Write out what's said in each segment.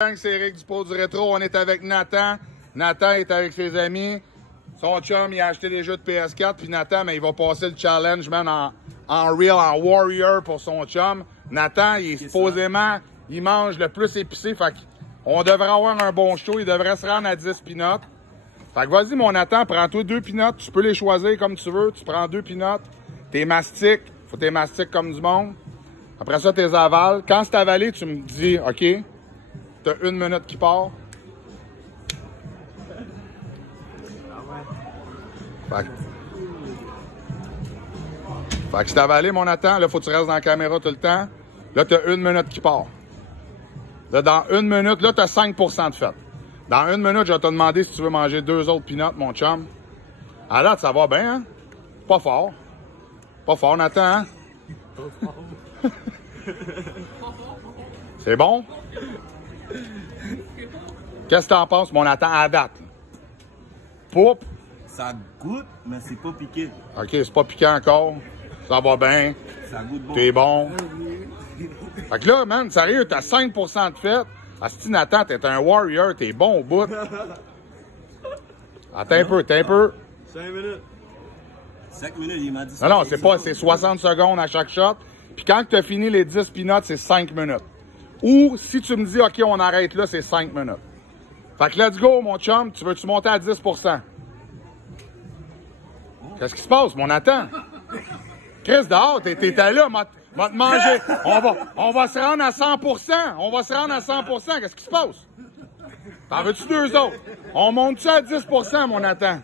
C'est Eric du Pot du Rétro. On est avec Nathan. Nathan est avec ses amis. Son chum, il a acheté des jeux de PS4. Puis Nathan, mais il va passer le challenge, man, en real, en warrior pour son chum. Nathan, il est supposément, il mange le plus épicé. Fait qu'on devrait avoir un bon show. Il devrait se rendre à 10 peanuts. Fait que vas-y, mon Nathan, prends-toi 2 peanuts. Tu peux les choisir comme tu veux. Tu prends 2 peanuts. T'es mastiques. Faut que t'es mastiques comme du monde. Après ça, t'es avales. Quand c'est avalé, tu me dis, OK, t'as 1 minute qui part. Fait que c'est avalé, mon Nathan. Là, faut que tu restes dans la caméra tout le temps. Là, t'as 1 minute qui part. Là, dans 1 minute, là, t'as 5% de fête. Dans 1 minute, je vais te demander si tu veux manger 2 autres peanuts, mon chum. À date, ça va bien, hein? Pas fort. Pas fort, Nathan, hein? C'est bon? Qu'est-ce que t'en penses, mon Nathan, à date? Poupe? Ça goûte, mais c'est pas piqué. OK, c'est pas piquant encore. Ça va bien. Ça goûte bon. T'es bon. Fait que là, man, sérieux, t'as 5% de fête. Asti, Nathan, t'es un warrior, t'es bon au bout. Attends un peu, 5 minutes. 5 minutes, il m'a dit ça. Non, c'est pas, c'est 60 secondes à chaque shot. Puis quand tu as fini les 10 peanuts, c'est 5 minutes. Ou si tu me dis, OK, on arrête là, c'est 5 minutes. Fait que let's go, mon chum, tu veux-tu monter à 10%? Qu'est-ce qui se passe, mon Nathan? Chris, dehors, t'étais là, m'a te manger. On va se rendre à 100%. On va se rendre à 100%. Qu'est-ce qui se passe? T'en veux-tu 2 autres? On monte ça à 10%, mon Nathan.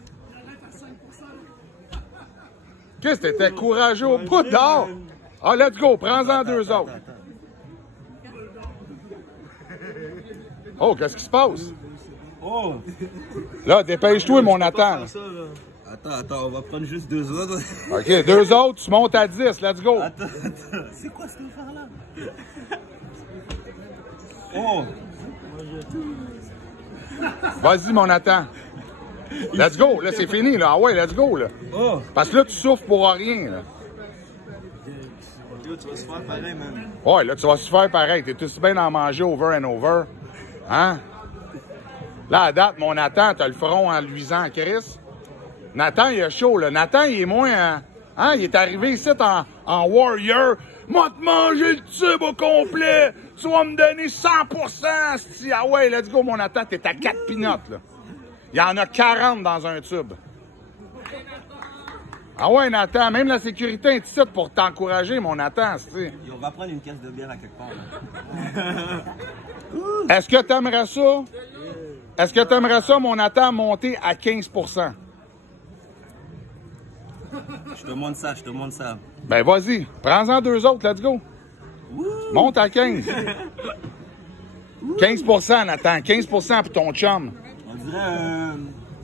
Qu'est-ce que t'étais courageux au bout dehors? Ah, let's go, prends-en 2 autres. Oh, qu'est-ce qui se passe? Oh! Là, dépêche-toi, mon Nathan. Attends, on va prendre juste 2 autres. OK, 2 autres, tu montes à 10, let's go. Attends. C'est quoi cette affaire-là? Oh! Vas-y, mon Nathan. Let's go, là, c'est fini, là. Ah ouais, let's go, là. Oh! Parce que là, tu souffres pour rien, là. Yo, tu vas se faire pareil, man. Ouais, là, tu vas se faire pareil. T'es aussi bien d'en manger over and over. Hein? Là, à date, mon Nathan, t'as le front en luisant à Chris. Nathan, il a chaud, là. Nathan, il est moins... Hein? Il est arrivé ici en warrior. Moi, te manger le tube au complet. Tu vas me donner 100%. Si... Ah ouais, let's go, mon Nathan. T'es à 4 peanuts, là. Il y en a 40 dans un tube. Ah ouais, Nathan, même la sécurité est ici pour t'encourager, mon Nathan, tu sais. On va prendre une caisse de bière à quelque part, là. Est-ce que t'aimerais ça? Est-ce que t'aimerais ça, mon Nathan, monter à 15%? Je te montre ça. Ben, vas-y. Prends-en 2 autres, let's go. Monte à 15. 15%, Nathan. 15% pour ton chum. On dirait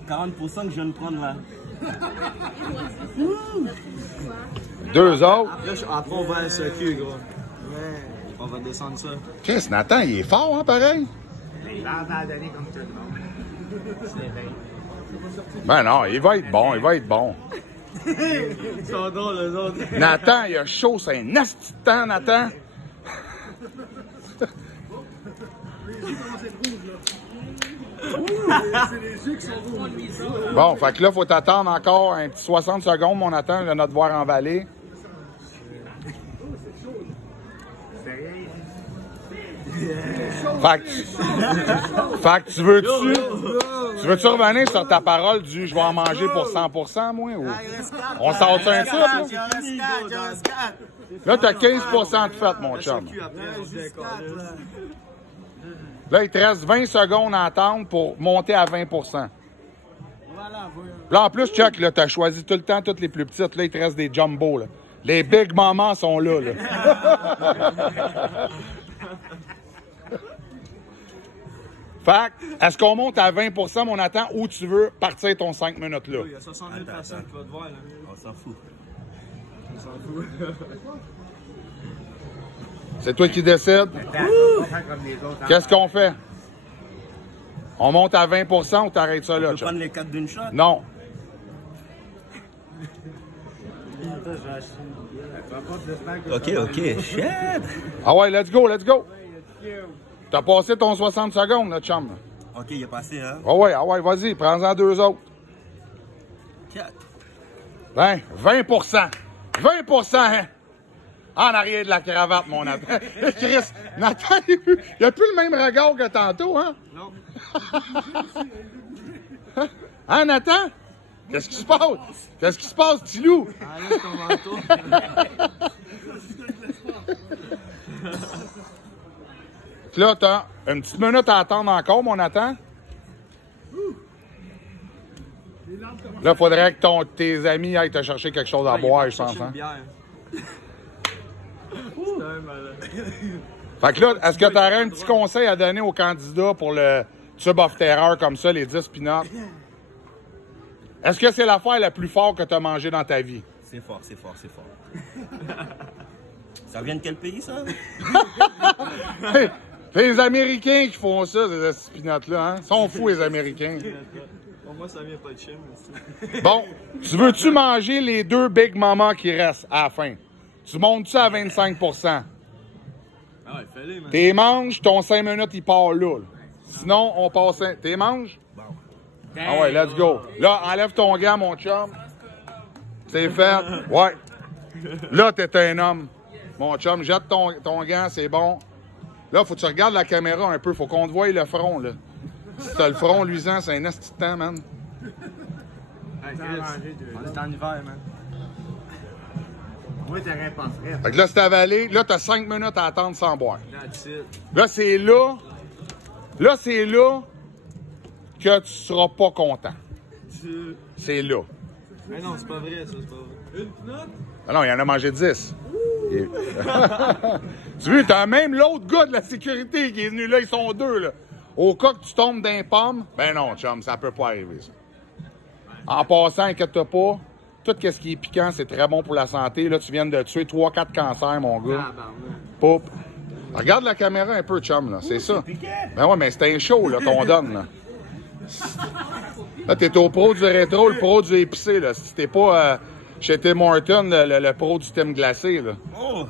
40% que je viens de prendre, là. 2 autres. Après, on va à SQ, gros. On va descendre ça. Chris, Nathan, il est fort, hein, pareil? Il va abandonner comme tout le monde. C'est vrai. Ben non, il va être bon, il va être bon. Ils sont drôles, les autres. Nathan, il a chaud, c'est un asti de temps, Nathan. Bon, fait que là, faut t'attendre encore un petit 60 secondes, mon Nathan, là, notre devoir en vallée. Fait que tu veux-tu revenir sur ta parole du je vais en manger pour 100%, moi, ou? On s'en sort un truc, là? Là, t'as 15% de fête, mon chum. Là, il te reste 20 secondes à attendre pour monter à 20%. Là, en plus, Chuck, là, t'as choisi tout le temps toutes les plus petites. Là, il te reste des jumbo, là. Les big mamans sont là, là. Fait que, est-ce qu'on monte à 20%, mon Nathan, ou tu veux partir ton 5 minutes, là? Il y a 60 000 personnes qui vont te voir, là. On s'en fout. C'est toi qui décides? Qu'est-ce qu'on fait? On monte à 20% ou t'arrêtes ça, là? Tu veux prendre les 4 d'une shot? Non. OK, shit. Ah ouais, let's go, let's go. T'as passé ton 60 secondes, là, chum. Ok, il est passé, hein? Ah ouais, vas-y, prends-en 2 autres. 4. Ben, 20%. 20%, hein? En arrière de la cravate, mon Nathan. Chris, Nathan, il a plus le même regard que tantôt, hein? Non. Hein, Nathan? Qu'est-ce qui se passe? Qu'est-ce qui se passe, petit loup? Enlève ton manteau. Puis là, t'as une petite minute à attendre encore, mon Nathan. Là, faudrait que tes amis aillent te chercher quelque chose à boire, je pense. Hein? Fait que là, est-ce que tu aurais un petit conseil à donner aux candidats pour le tube of terror comme ça, les 10 peanuts? Est-ce que c'est l'affaire la plus forte que tu as mangée dans ta vie? C'est fort, c'est fort, c'est fort. Ça vient de quel pays, ça? C'est les Américains qui font ça, ces peanuts-là, hein? Ils sont fous, les Américains. Pour moi, ça vient pas de Chine. Bon, tu veux-tu manger les 2 Big Mama qui restent à la fin? Tu montes ça à 25%. Ah ouais, fais-les, man. T'es manges, ton 5 minutes, il part là. Sinon, on passe... T'es manges? Bon. Ah ouais, let's go. Là, enlève ton gant, mon chum. C'est fait. Ouais. Là, t'es un homme. Mon chum, jette ton gant, c'est bon. Là, faut que tu regardes la caméra un peu. Faut qu'on te voie le front, là. Si t'as le front luisant, c'est un esti de temps, man. Hey, Chris, on est en hiver, man. Moi, t'aurais pas frais. Fait que là, c'est avalé. Là, t'as 5 minutes à attendre sans boire. That's it. Là, c'est là. Là, c'est là que tu seras pas content. C'est là. Mais non, c'est pas vrai, ça, c'est pas vrai. Ah non, il en a mangé 10. Tu vois, t'as même l'autre gars de la sécurité qui est venu là. Ils sont 2, là. Au cas que tu tombes d'un pomme, ben non, chum, ça peut pas arriver, ça. En passant, inquiète-toi pas. Tout ce qui est piquant, c'est très bon pour la santé. Là, tu viens de tuer 3-4 cancers, mon gars. Poup. Regarde la caméra un peu, chum, là. C'est ça. Ben ouais, mais c'est un show, là, qu'on donne, là. Là, t'es au pro du rétro, le pro du épicé, là. Si t'es pas chez Tim Hortons, le pro du thème glacé, là. Oh!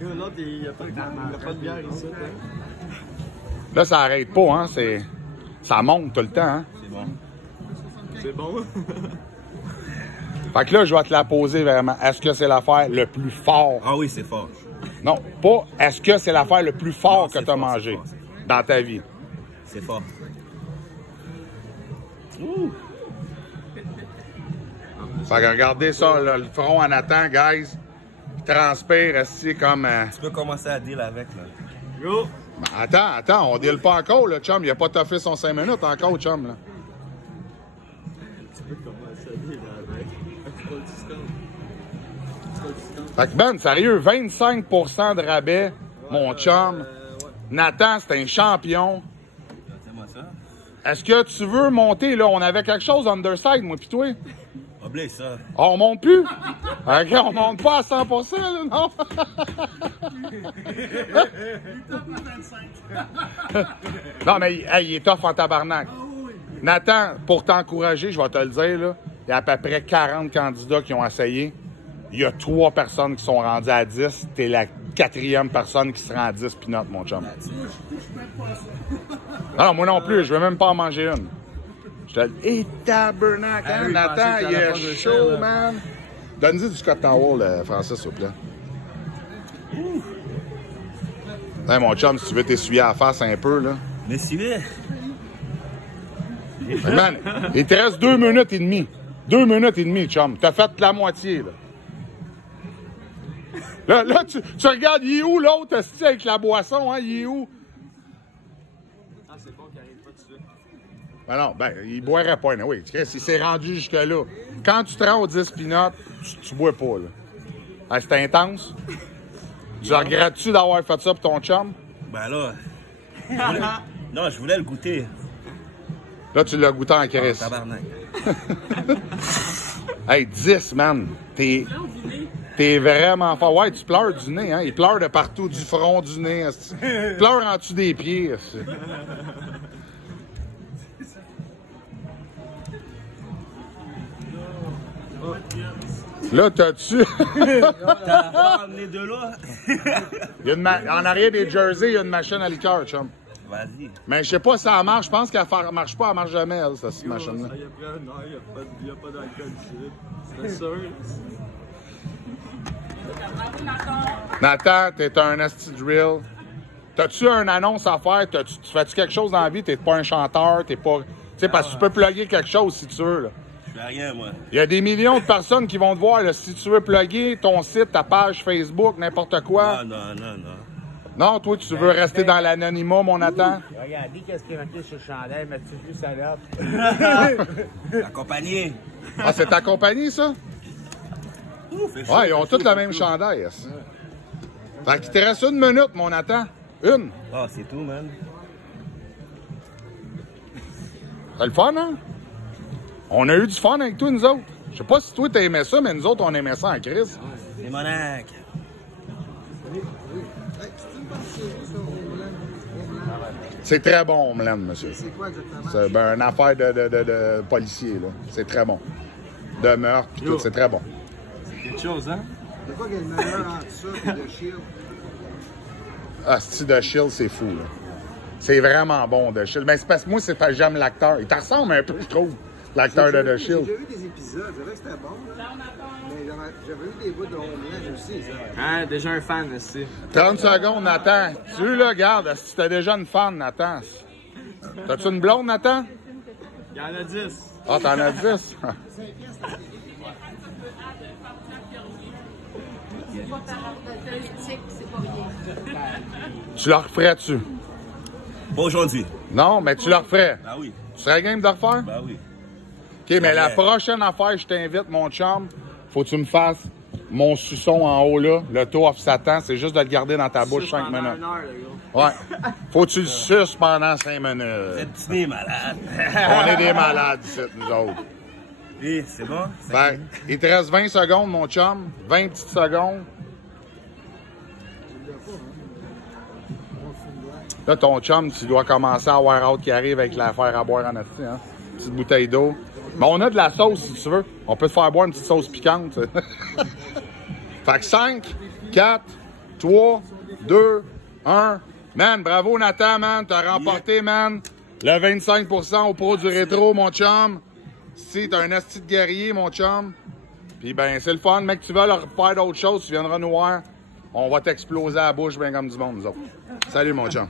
L'autre, il n'y a pas de bière ici. Là, ça arrête pas, hein. Ça monte tout le temps, hein. C'est bon. C'est bon. Fait que là, je vais te la poser vraiment. Est-ce que c'est l'affaire le plus fort? Ah oui, c'est fort. Non, pas est-ce que c'est l'affaire le plus fort Non, que c'est tu as fort, mangé c'est fort. dans ta vie? C'est fort. Fait que regardez ça, là, le front en attend, guys. Il transpire, c'est comme... Tu peux commencer à deal avec, là. Go! Ben, attends, on deal pas encore, là, chum. Il a pas toffé son 5 minutes encore, chum, là. Tu peux commencer à deal avec. Fait que Ben, sérieux, 25% de rabais, mon chum. Ouais. Nathan, c'est un champion. Dis-moi ça. Est-ce que tu veux monter, là? On avait quelque chose underside, moi pis toi. Oublie ça. Ah, on monte plus? OK, on monte pas à 100%, là, non? Non, mais hey, il est tough en tabarnak. Nathan, pour t'encourager, je vais te le dire, là, il y a à peu près 40 candidats qui ont essayé. Il y a 3 personnes qui sont rendues à 10. T'es la 4e personne qui se rend à 10 peanuts, mon chum. Non, moi non plus, je veux même pas en manger une. Je te le dis. Et tabernacle, hein, oui, Nathan, pensais que il t'allais est pas de chaud, ça, là. man. Donne-y du Scott Towel, Francis, s'il vous plaît. Hey, mon chum, si tu veux t'essuyer à la face un peu, là. Mais si bien. Hey, man, il te reste 2 minutes et demie. 2 minutes et demie, chum. T'as fait la moitié, là. Là, tu regardes, il est où l'autre, avec la boisson, hein? Il est où? Ah, c'est bon qu'il arrive pas dessus. Ben non, ben, il boirait pas, oui. Il s'est rendu jusque-là. Quand tu te rends aux 10 peanuts, tu bois pas, là. Hey, c'est intense. Tu regrettes-tu d'avoir fait ça pour ton chum? Ben là. Non, je voulais le goûter. Là, tu l'as goûté en crise. Tabarnak. Hey, 10, man. T'es vraiment fort. Ouais, tu pleures du nez, hein. Il pleure de partout, du front, du nez. Asti. Il pleure en dessous des pieds. Asti. Là, t'as-tu... T'as amené de là? Il y a en arrière des jerseys, il y a une machine à liqueur, chum. Vas-y. Mais je sais pas si ça marche. Je pense qu'elle marche pas, elle marche jamais, elle, cette machine-là. Non, il n'y a pas d'alcool ici. C'est sûr. Nathan, t'es un asti drill. T'as-tu une annonce à faire? Tu fais-tu quelque chose dans la vie? T'es pas un chanteur, t'es pas... Tu sais, parce que tu peux plugger quelque chose si tu veux, là. Je fais rien, moi. Il y a des millions de personnes qui vont te voir, là. Si tu veux plugger ton site, ta page Facebook, n'importe quoi. Non, non, non, non. Non, toi, tu veux rester dans l'anonymat, mon Nathan? Regardez qu'est-ce qui est marqué sur le chandail, mais tu vu salope. Accompagné. Ah, c'est ta compagnie, ça? Ouais, ils ont tous le même chandail. Yes. Fait qu'il te reste 1 minute, mon Nathan. Une. Ah, c'est tout, man. C'est le fun, hein? On a eu du fun avec toi, nous autres. Je sais pas si toi, t'as aimé ça, mais nous autres, on aimait ça en crise. C'est Monac. C'est très bon, Homeland, monsieur. C'est quoi exactement? C'est ben, une affaire de policier, là. C'est très bon. De meurtre, pis tout, c'est très bon. Quelque chose, hein? C'est quoi qui est le meilleur entre ça et le Shield? Ah, ce de Shield, c'est fou, là. C'est vraiment bon, de Shield. Mais c'est parce que moi, c'est parce que j'aime l'acteur. Il te ressemble un peu, je trouve, l'acteur de The Shield. J'ai déjà vu des épisodes, c'est vrai que c'était bon. Là. Mais j'avais eu des bouts de Homeland aussi, ça. Hein, déjà un fan aussi. 30 secondes, Nathan. Tu là, regarde, si t'as déjà une fan, Nathan. T'as-tu une blonde, Nathan? Il y en a 10. Ah, t'en as 10? Tu le referais-tu? Pas aujourd'hui. Non, mais tu le referais. Ah oui. Tu serais game de refaire? Bah oui. OK, mais la prochaine affaire, je t'invite, mon chum, faut que tu me fasses mon suçon en haut, là, le Toe of Satan. C'est juste de le garder dans ta bouche 5 minutes. Une heure, le gars. Ouais. Faut que tu le suces pendant 5 minutes. Cette dîner malade. On est des malades ici, nous autres. Oui, c'est bon? Ben, il te reste 20 secondes, mon chum. 20 petites secondes. Là, ton chum, tu dois commencer à avoir hâte qui arrive avec l'affaire à boire en asti, hein? Petite bouteille d'eau. Mais on a de la sauce, si tu veux. On peut te faire boire une petite sauce piquante. Fait que 5, 4, 3, 2, 1. Man, bravo Nathan, man. T'as remporté, man, le 25% au pro du rétro, mon chum. Si t'as un asti de guerrier, mon chum. Puis ben, c'est le fun. Mec, tu veux leur faire d'autres choses, tu viendras nous voir. On va t'exploser à la bouche bien comme du monde, nous autres. Salut, mon chum.